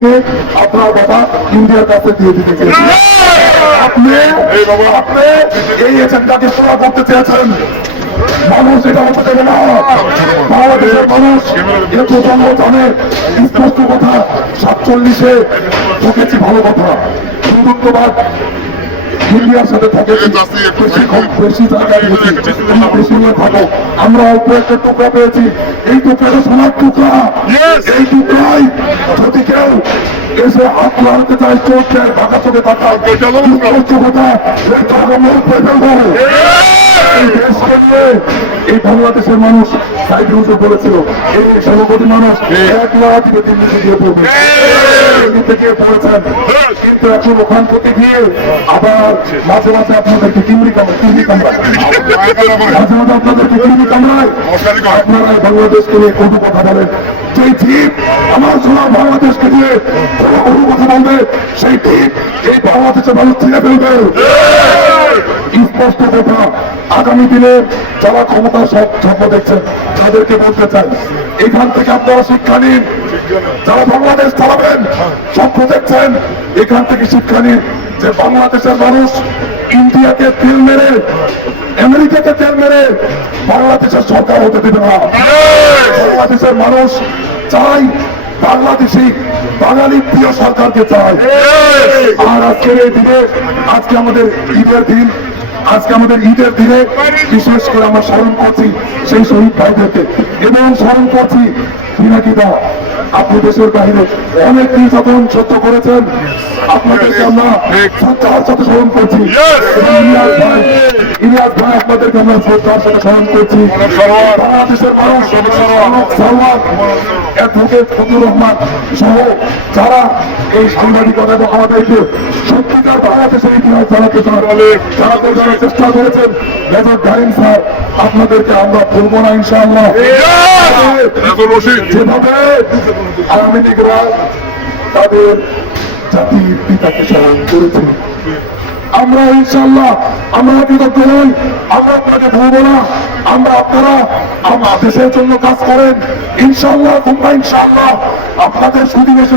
আপনার বাবা ইন্ডিয়ার কাছে দিয়ে দিতে চেয়েছেন। আপনি এই এজেন্ডাকে পুরো করতে চেয়েছেন। মানুষ এটা হতে দেবে না। বাংলাদেশের মানুষ এ প্রসঙ্গ জানে, স্পষ্ট কথা। 47-এ ঢুকেছি, ভালো কথা। হিন্দুত্ববাদ ইন্ডিয়ার সাথে থাকে, বেশি জায়গা দিয়েছি, বেশি নিয়ে থাকো। আমরা অল্প একটা টুকরা পেয়েছি, এই টুকরাটা সোনার টুকরা। এই টুকরাই যদি কেউ এসে হাত মারতে চায়, চোখ দেয়, ঢাকা চোখে তাকায়, এই বাংলাদেশের মানুষ সাইড বলেছিল, এই 16 কোটি মানুষ 1 লাখ থেকে দিল্লিতে গিয়ে পড়বে, দিল্লিতে গিয়ে পড়েছেন। কিন্তু এখন ওখান থেকে গিয়ে আবার মাঝে মাঝে আপনাদেরকে কিমরি কামড়ায়, মাঝে মাঝে আপনাদেরকে কিমরি কামড়ায়। আপনারা বাংলাদেশকে নিয়ে কটু কথা বলেন। সেই ঠিক আমার সোনার বাংলাদেশকে দিয়ে কটু কথা বলবে, সেই ঠিক এই বাংলাদেশের মানুষ ছিঁড়ে ফেলবে। স্পষ্ট কথা, আগামী দিনে যারা ক্ষমতার স্বপ্ন দেখছেন তাদেরকে বলতে চাই, এখান থেকে আপনারা শিক্ষা নিন। যারা বাংলাদেশ চালাবেন, স্বপ্ন দেখছেন, এখান থেকে শিক্ষা নিন যে বাংলাদেশের মানুষ ইন্ডিয়াকে তেল মেরে, আমেরিকাকে তেল মেরে বাংলাদেশের সরকার হতে দেবে না। বাংলাদেশের মানুষ চাই বাংলাদেশি বাঙালি প্রিয় সরকারকে চায়। আর আজকের এই দিনে, আজকে আমাদের ঈদের দিন, আজকে আমাদের ঈদের দিনে বিশেষ করে আমরা স্মরণ করছি সেই শহীদ ভাইদেরকে, এবং স্মরণ করছি পিনাকিদা, আপনি দেশের বাইরে অনেক নির্যাতন সহ্য করেছেন, আপনাদেরকে আমরা শ্রদ্ধার সাথে স্মরণ করছি। ইলিয়াস ভাই, আপনাদেরকে আমরা শ্রদ্ধার সাথে স্মরণ করছি। বাংলাদেশের মানুষ সালমান, অ্যাডভোকেট ফজলুর রহমান সহ যারা এই সাংবাদিকতা এবং আমাদেরকে সত্যিকার বাংলাদেশের ইতিহাস জানাতে যারা চেষ্টা করেছেন, মেজর ডাইন স্যার, আপনাদেরকে আমরা ভুলবো না ইনশাআল্লাহ। যেভাবে আওয়ামী লীগরা তাদের জাতির পিতাকে স্মরণ করেছে, আমরা ইনশাআল্লাহ আমরা কৃতজ্ঞ হই, আমরা আপনাকে ভুলবো না। আমরা আপনারা দেশের জন্য কাজ করেন ইনশাআল্লাহ, তোমরা ইনশাআল্লাহ আপনাদের সুদিনের